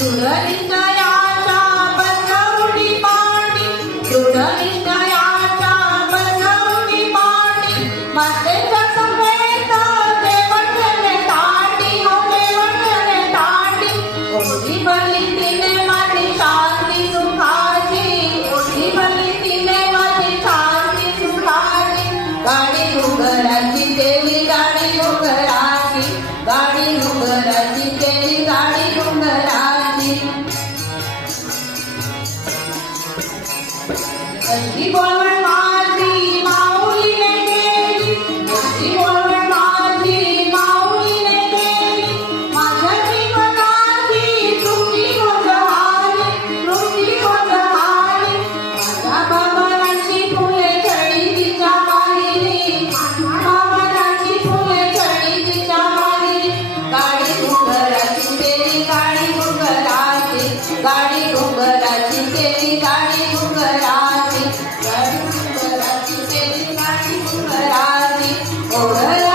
दृढनिश्चयाचा बसवली पाणी, दृढनिश्चयाचा बसवली पाणी, मातेच्या समेत जेवण ठेवले ताटी, हो जेवण ठेवले ताटी. ओढी भरली तिने माझी शांती सुखाची, ओढी भरली तिने माझी शांती सुखाची. गाडी डोंगराची केली गाडी डोंगराची, गाडी डोंगराची केली गाडी डोंगराची. अशी बोलवण माझी माऊलीने केली, अशी बोलवण माझी माऊलीने केली. माझ्या जीवनाची तृप्ती हो झाली, तृप्ती हो झाली. माझ्या बाबांची फुले झळली तिच्या माहेरी, माझ्या बाबांची फुले झळली तिच्या माहेरी. गाडी डोंगराची केली गाडी डोंगराची, गाडी डोंगराची केली गाडी डोंगराची, गाडी डोंगराची केली गाडी डोंगराची. ओढ